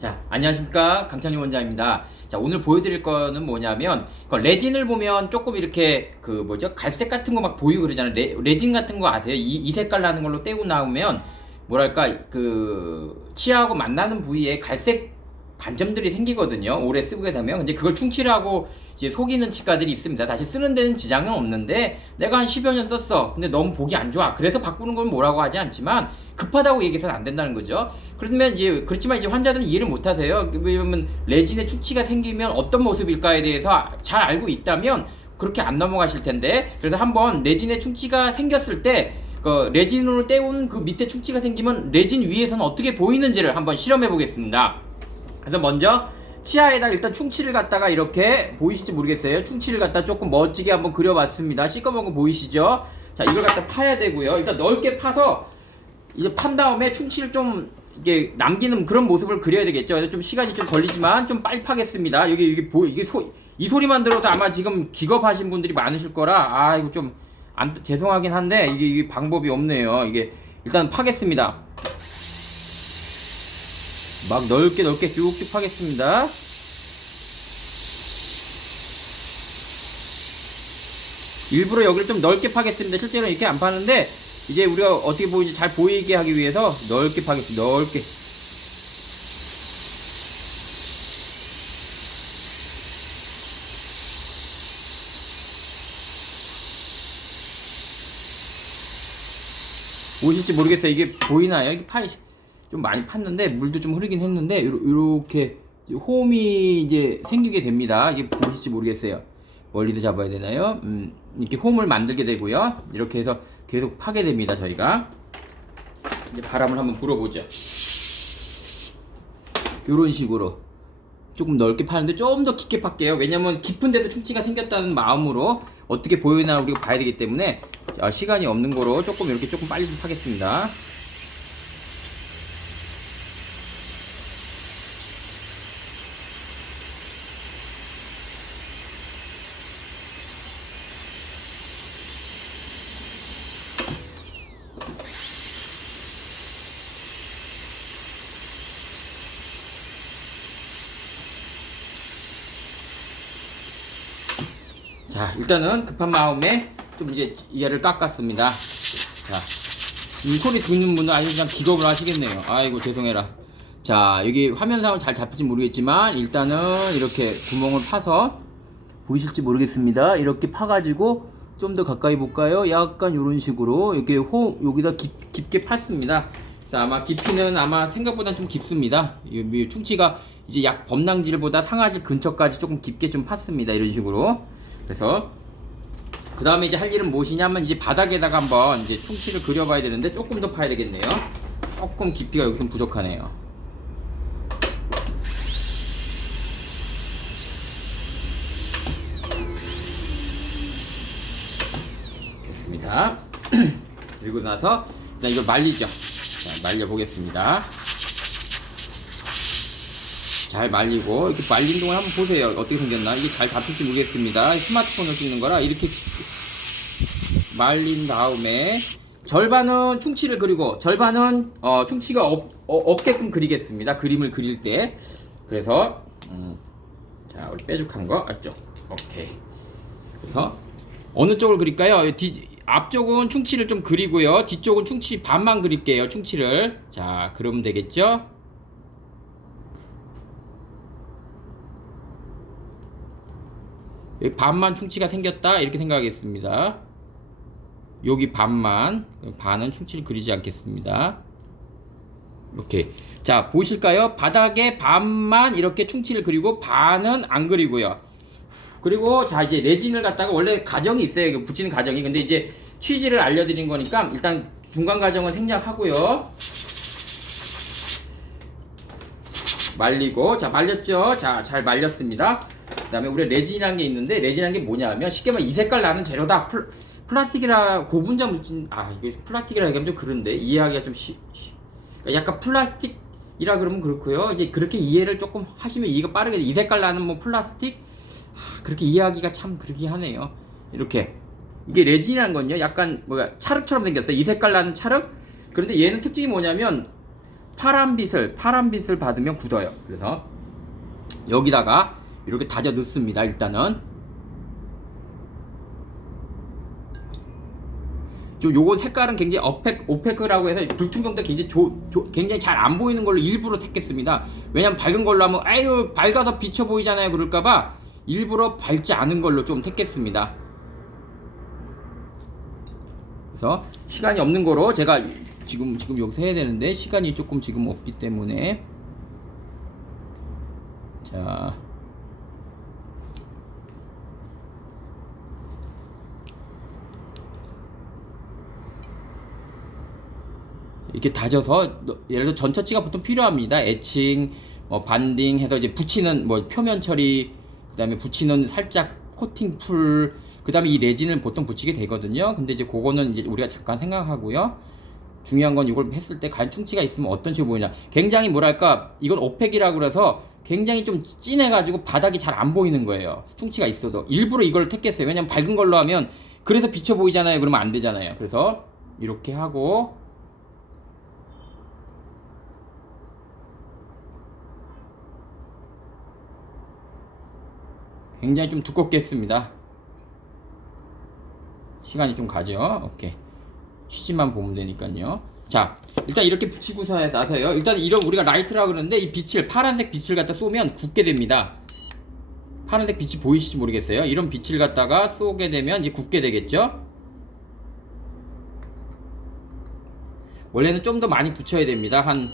자, 안녕하십니까. 강찬희 원장입니다. 자, 오늘 보여드릴 거는 뭐냐면, 레진을 보면 조금 이렇게, 갈색 같은 거 막 보이고 그러잖아요. 레진 같은 거 아세요? 이 색깔 나는 걸로 떼고 나오면, 뭐랄까, 치아하고 만나는 부위에 갈색 반점들이 생기거든요. 오래 쓰게 되면. 근데 그걸 충치라고 이제 속이는 치과들이 있습니다. 사실 쓰는 데는 지장은 없는데, 내가 한 10여 년 썼어. 근데 너무 보기 안 좋아. 그래서 바꾸는 건 뭐라고 하지 않지만, 급하다고 얘기해서는 안 된다는 거죠. 그렇지만 이제 환자들은 이해를 못 하세요. 왜냐면 레진에 충치가 생기면 어떤 모습일까에 대해서 잘 알고 있다면 그렇게 안 넘어가실 텐데, 그래서 한번 레진에 충치가 생겼을 때 레진으로 떼온 그 밑에 충치가 생기면 레진 위에서는 어떻게 보이는지를 한번 실험해 보겠습니다. 그래서 먼저 치아에다 일단 충치를 갖다가 이렇게 보이실지 모르겠어요. 충치를 갖다 조금 멋지게 한번 그려봤습니다. 시꺼먼 거 보이시죠? 자, 이걸 갖다 파야 되고요. 일단 넓게 파서 이제 판 다음에 충치를 좀 이게 남기는 그런 모습을 그려야 되겠죠. 그래서 좀 시간이 좀 걸리지만 좀 빨리 파겠습니다. 이 소리만 들어도 아마 지금 기겁하신 분들이 많으실 거라, 이거 좀 죄송하긴 한데 이게 방법이 없네요. 이게 일단 파겠습니다. 막 넓게 쭉쭉 파겠습니다. 일부러 여기를 좀 넓게 파겠습니다. 실제로는 이렇게 안 파는데 이제 우리가 어떻게 보이지 잘 보이게 하기 위해서 넓게 파겠습니다. 넓게. 보실지 모르겠어요. 이게 보이나요? 이게 좀 많이 팠는데 물도 좀 흐르긴 했는데 이렇게 홈이 이제 생기게 됩니다. 이게 보실지 모르겠어요. 멀리서 잡아야 되나요? 이렇게 홈을 만들게 되고요. 이렇게 해서 계속 파게 됩니다. 저희가 이제 바람을 한번 불어보죠. 이런 식으로 조금 넓게 파는데 좀 더 깊게 팔게요. 왜냐면 깊은 데서 충치가 생겼다는 마음으로 어떻게 보이나 우리가 봐야 되기 때문에, 시간이 없는 거로 조금 이렇게 조금 빨리 파겠습니다. 자, 일단은 급한 마음에 좀 이제 얘를 깎았습니다. 자, 이 소리 듣는 분은 아주 그냥 기겁을 하시겠네요. 아이고, 죄송해라. 자, 여기 화면상은 잘 잡힐지 모르겠지만 일단은 이렇게 구멍을 파서, 보이실지 모르겠습니다. 이렇게 파가지고 좀 더 가까이 볼까요? 약간 이런 식으로 이렇게 여기다 깊게 팠습니다. 자, 아마 깊이는 생각보다 좀 깊습니다. 이 충치가 이제 약 범낭질보다 상아질 근처까지 조금 깊게 좀 팠습니다. 이런 식으로. 그래서 그 다음에 이제 할 일은 무엇이냐면 이제 바닥에다가 한번 이제 충치를 그려봐야 되는데 조금 더 파야 되겠네요. 조금 깊이가 여기 좀 부족하네요. 됐습니다. 그리고 나서 일단 이걸 말리죠. 자, 말려 보겠습니다. 잘 말리고, 이렇게 말린 동안 한번 보세요. 어떻게 생겼나? 이게 잘 잡힐지 모르겠습니다. 스마트폰을 찍는 거라 이렇게 말린 다음에 절반은 충치를 그리고 절반은 충치가 없게끔 그리겠습니다. 그림을 그릴 때. 그래서 자, 우리 뾰족한 거 맞죠? 오케이. 그래서 어느 쪽을 그릴까요? 앞쪽은 충치를 좀 그리고요. 뒤쪽은 충치 반만 그릴게요. 충치를. 자, 그러면 되겠죠? 여기 반만 충치가 생겼다 이렇게 생각하겠습니다. 여기 반은 충치를 그리지 않겠습니다. 이렇게. 자, 보이실까요? 바닥에 반만 이렇게 충치를 그리고 반은 안 그리고요. 그리고 자, 이제 레진을 갖다가 원래 과정이 있어요. 붙이는 과정이. 근데 이제 취지를 알려드린 거니까 일단 중간 과정은 생략하고요. 말리고, 자, 말렸죠? 자, 잘 말렸습니다. 그 다음에 우리 레진이라는 게 있는데, 레진이라는 게 뭐냐면 쉽게 말하면 이 색깔 나는 재료다. 플라스틱이라 고분자 물질, 이게 플라스틱이라 얘기하면 좀 그런데 이해하기가 좀 그러니까 약간 플라스틱이라 그러면 그렇고요. 이제 그렇게 이해를 조금 하시면 이해가 빠르게, 이 색깔 나는 뭐 플라스틱, 그렇게 이해하기가 참 그러게 하네요. 이렇게. 이게 레진이라는 건요, 약간 찰흙처럼 생겼어요. 이 색깔 나는 찰흙. 그런데 얘는 특징이 뭐냐면 파란 빛을 받으면 굳어요. 그래서 여기다가 이렇게 다져 넣습니다. 일단은 좀 요거 색깔은 굉장히 오페크라고 해서 불투명 때 굉장히 잘 안 보이는 걸로 일부러 택했습니다. 왜냐면 밝은 걸로 하면 아유 밝아서 비쳐 보이잖아요 그럴까봐 일부러 밝지 않은 걸로 좀 택했습니다. 그래서 시간이 없는 거로 제가 지금 여기서 해야 되는데 시간이 조금 지금 없기 때문에 자 이렇게 다져서 예를 들어 전처치가 보통 필요합니다. 에칭, 반딩 해서 이제 붙이는 표면 처리, 그다음에 붙이는 살짝 코팅 풀, 그다음에 이 레진을 보통 붙이게 되거든요. 근데 이제 그거는 이제 우리가 잠깐 생각하고요. 중요한 건 이걸 했을 때 과연 충치가 있으면 어떤 식으로 보이냐. 굉장히 뭐랄까 이건 오펙이라고 그래서 굉장히 좀 진해가지고 바닥이 잘 안 보이는 거예요. 충치가 있어도 일부러 이걸 택했어요. 왜냐면 밝은 걸로 하면 그래서 비쳐 보이잖아요. 그러면 안 되잖아요. 그래서 이렇게 하고 굉장히 좀 두껍게 했습니다. 시간이 좀 가죠. 오케이. 취지만 보면 되니까요. 자, 일단 이렇게 붙이고서 나서요. 일단 이런 우리가 라이트라고 그러는데 이 빛을 파란색 빛을 갖다 쏘면 굳게 됩니다. 파란색 빛이 보이실지 모르겠어요. 이런 빛을 갖다가 쏘게 되면 이제 굳게 되겠죠. 원래는 좀 더 많이 붙여야 됩니다. 한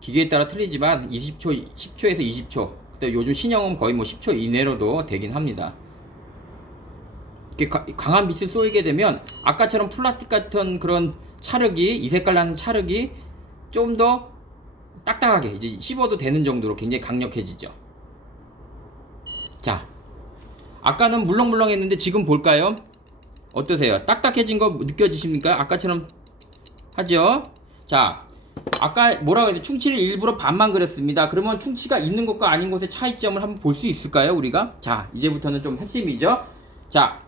기계에 따라 틀리지만 20초, 10초에서 20초. 요즘 신형은 거의 10초 이내로도 되긴 합니다. 이렇게 강한 빛을 쏘이게 되면 아까처럼 플라스틱 같은 그런 찰흙이 이 색깔 나는 찰흙이 좀 더 딱딱하게 이제 씹어도 되는 정도로 굉장히 강력해지죠. 자, 아까는 물렁물렁했는데 지금 볼까요? 어떠세요? 딱딱해진 거 느껴지십니까? 아까처럼 하죠? 자, 아까 뭐라고 했죠? 충치를 일부러 반만 그렸습니다. 그러면 충치가 있는 것과 아닌 것의 차이점을 한번 볼 수 있을까요? 우리가? 자, 이제부터는 좀 핵심이죠? 자,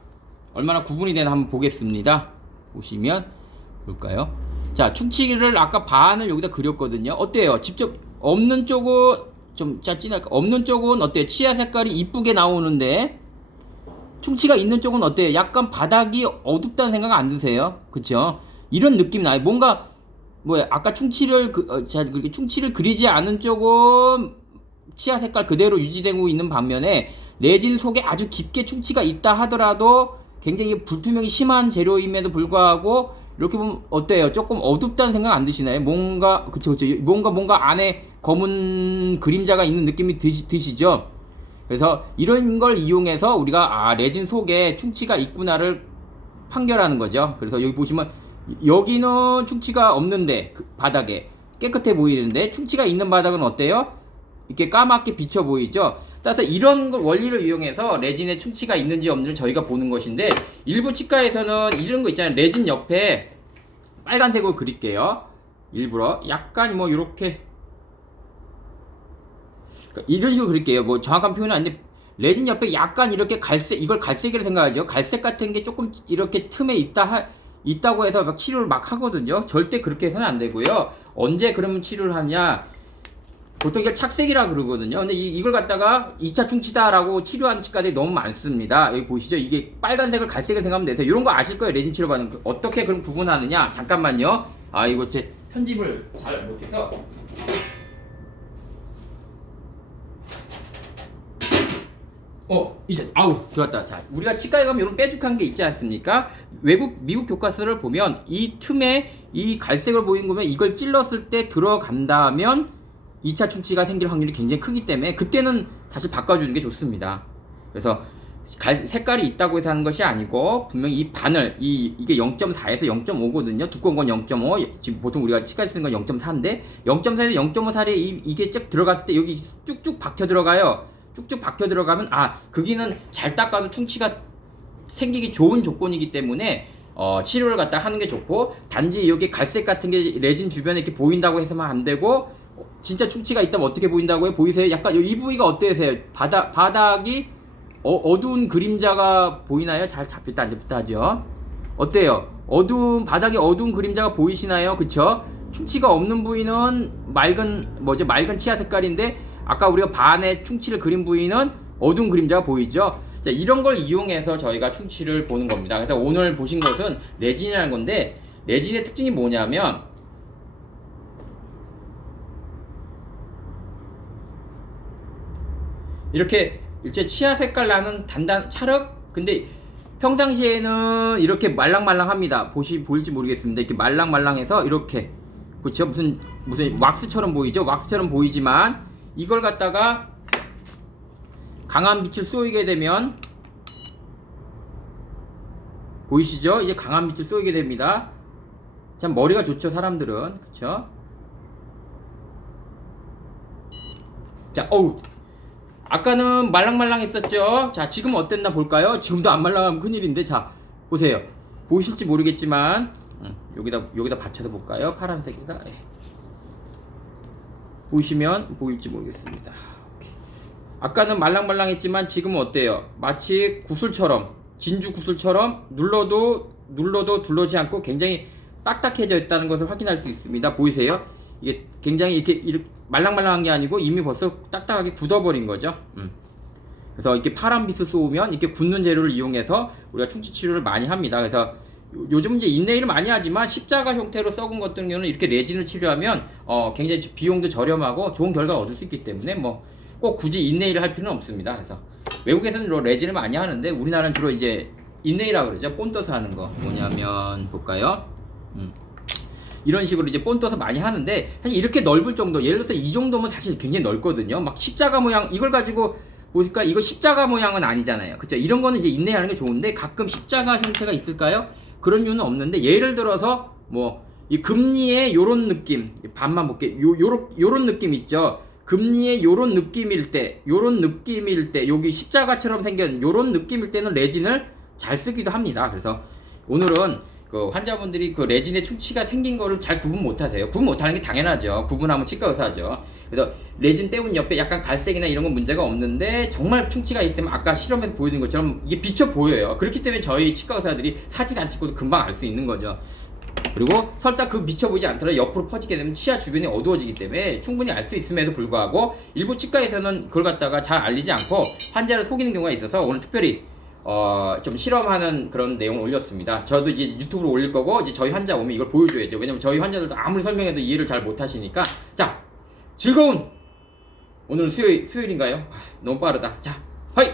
얼마나 구분이 되나 한번 보겠습니다. 보시면 볼까요? 자, 충치를 아까 반을 여기다 그렸거든요. 어때요? 직접 없는 쪽은 좀 진할까? 없는 쪽은 어때요? 치아 색깔이 이쁘게 나오는데 충치가 있는 쪽은 어때요? 약간 바닥이 어둡다는 생각 안 드세요? 그쵸? 이런 느낌 나요. 뭔가 아까 충치를 그렇게 충치를 그리지 않은 쪽은 치아 색깔 그대로 유지되고 있는 반면에 레진 속에 아주 깊게 충치가 있다 하더라도 굉장히 불투명이 심한 재료임에도 불구하고 이렇게 보면 어때요? 조금 어둡다는 생각 안 드시나요? 뭔가 그쵸 뭔가 안에 검은 그림자가 있는 느낌이 드시죠? 그래서 이런 걸 이용해서 우리가 레진 속에 충치가 있구나를 판결하는 거죠. 그래서 여기 보시면 여기는 충치가 없는데 바닥에 깨끗해 보이는데 충치가 있는 바닥은 어때요? 이렇게 까맣게 비쳐 보이죠? 따라서 이런 원리를 이용해서 레진에 충치가 있는지 없는지 저희가 보는 것인데 일부 치과에서는 이런 거 있잖아요. 레진 옆에 빨간색으로 그릴게요. 일부러 약간 이렇게 이런 식으로 그릴게요. 정확한 표현은 아닌데 레진 옆에 약간 이렇게 갈색, 이걸 갈색이라 생각하죠. 갈색 같은 게 조금 이렇게 틈에 있다고 해서 막 치료를 막 하거든요. 절대 그렇게 해서는 안 되고요. 언제 그러면 치료를 하냐? 보통 이걸 착색이라 그러거든요. 근데 이걸 갖다가 2차 충치다라고 치료하는 치과들이 너무 많습니다. 여기 보시죠. 이게 빨간색을 갈색을 생각하면 되세요. 이런 거 아실 거예요. 레진 치료 받는 거. 어떻게 그럼 구분하느냐? 잠깐만요. 이거 제 편집을 잘 못해서. 이제 들어왔다. 자, 우리가 치과에 가면 이런 뾰족한 게 있지 않습니까? 미국 교과서를 보면 이 틈에 이 갈색을 보이는 거면 이걸 찔렀을 때 들어간다면 2차 충치가 생길 확률이 굉장히 크기 때문에 그때는 사실 바꿔주는 게 좋습니다. 그래서 색깔이 있다고 해서 하는 것이 아니고 분명히 이 바늘 이게 0.4에서 0.5거든요. 두꺼운 건 0.5, 지금 보통 우리가 치과에 쓰는 건 0.4인데 0.4에서 0.5 사이에 이게 쭉 들어갔을 때 여기 쭉쭉 박혀 들어가요. 쭉쭉 박혀 들어가면 거기는 잘 닦아도 충치가 생기기 좋은 조건이기 때문에 치료를 갖다 하는 게 좋고, 단지 여기 갈색 같은 게 레진 주변에 이렇게 보인다고 해서만 안 되고, 진짜 충치가 있다면 어떻게 보인다고요? 보이세요? 약간 이 부위가 어떠세요? 바닥이 어두운 그림자가 보이나요? 잘 잡혔다 안 잡혔다 하죠. 어때요? 바닥에 어두운 그림자가 보이시나요? 그쵸? 충치가 없는 부위는 맑은 치아 색깔인데 아까 우리가 반의 충치를 그린 부위는 어두운 그림자가 보이죠. 자, 이런 걸 이용해서 저희가 충치를 보는 겁니다. 그래서 오늘 보신 것은 레진이라는 건데, 레진의 특징이 뭐냐면 이렇게 일제 치아 색깔 나는 단단 찰흙. 근데 평상시에는 이렇게 말랑말랑합니다. 보일지 모르겠습니다. 이렇게 말랑말랑해서 이렇게, 그렇죠? 무슨 왁스처럼 보이죠? 왁스처럼 보이지만 이걸 갖다가 강한 빛을 쏘이게 되면, 보이시죠? 이제 강한 빛을 쏘이게 됩니다. 참 머리가 좋죠, 사람들은. 그쵸? 자, 아까는 말랑말랑했었죠? 자, 지금 어땠나 볼까요? 지금도 안 말랑하면 큰일인데. 자, 보세요. 보이실지 모르겠지만, 여기다 받쳐서 볼까요? 파란색이다. 보이시면 보일지 모르겠습니다. 아까는 말랑말랑했지만 지금은 어때요? 마치 구슬처럼, 진주 구슬처럼 눌러도 둘러지 않고 굉장히 딱딱해져 있다는 것을 확인할 수 있습니다. 보이세요? 이게 굉장히 이렇게 말랑말랑한 게 아니고 이미 벌써 딱딱하게 굳어버린 거죠. 그래서 이렇게 파란 빛을 쏘면 이렇게 굳는 재료를 이용해서 우리가 충치 치료를 많이 합니다. 그래서 요즘 이제 인네일을 많이 하지만 십자가 형태로 썩은 것 같은 경우는 이렇게 레진을 치료하면 굉장히 비용도 저렴하고 좋은 결과를 얻을 수 있기 때문에 뭐 꼭 굳이 인네일을 할 필요는 없습니다. 그래서 외국에서는 레진을 많이 하는데 우리나라는 주로 이제 인네일이라고 그러죠. 본 떠서 하는 거. 뭐냐면 볼까요? 이런 식으로 이제 본 떠서 많이 하는데, 사실 이렇게 넓을 정도, 예를 들어서 이 정도면 사실 굉장히 넓거든요. 막 십자가 모양, 이걸 가지고 보실까? 이거 십자가 모양은 아니잖아요. 그쵸? 이런 거는 이제 인내하는 게 좋은데 가끔 십자가 형태가 있을까요? 그런 이유는 없는데, 예를 들어서 이 금리의 요런 느낌, 반만 볼게. 요런 느낌 있죠? 금리의 요런 느낌일 때, 여기 십자가처럼 생긴 요런 느낌일 때는 레진을 잘 쓰기도 합니다. 그래서 오늘은 그 환자분들이 그 레진의 충치가 생긴 거를 잘 구분 못 하세요. 구분 못 하는 게 당연하죠. 구분하면 치과 의사죠. 그래서 레진 때문 옆에 약간 갈색이나 이런 건 문제가 없는데, 정말 충치가 있으면 아까 실험에서 보여준 것처럼 이게 비쳐 보여요. 그렇기 때문에 저희 치과 의사들이 사진 안 찍고도 금방 알 수 있는 거죠. 그리고 설사 그 비쳐 보이지 않더라도 옆으로 퍼지게 되면 치아 주변이 어두워지기 때문에 충분히 알 수 있음에도 불구하고 일부 치과에서는 그걸 갖다가 잘 알리지 않고 환자를 속이는 경우가 있어서 오늘 특별히 좀 실험하는 그런 내용을 올렸습니다. 저도 이제 유튜브로 올릴 거고, 이제 저희 환자 오면 이걸 보여줘야죠. 왜냐면 저희 환자들도 아무리 설명해도 이해를 잘 못하시니까. 자, 즐거운 오늘은 수요일인가요? 너무 빠르다. 자, 허이!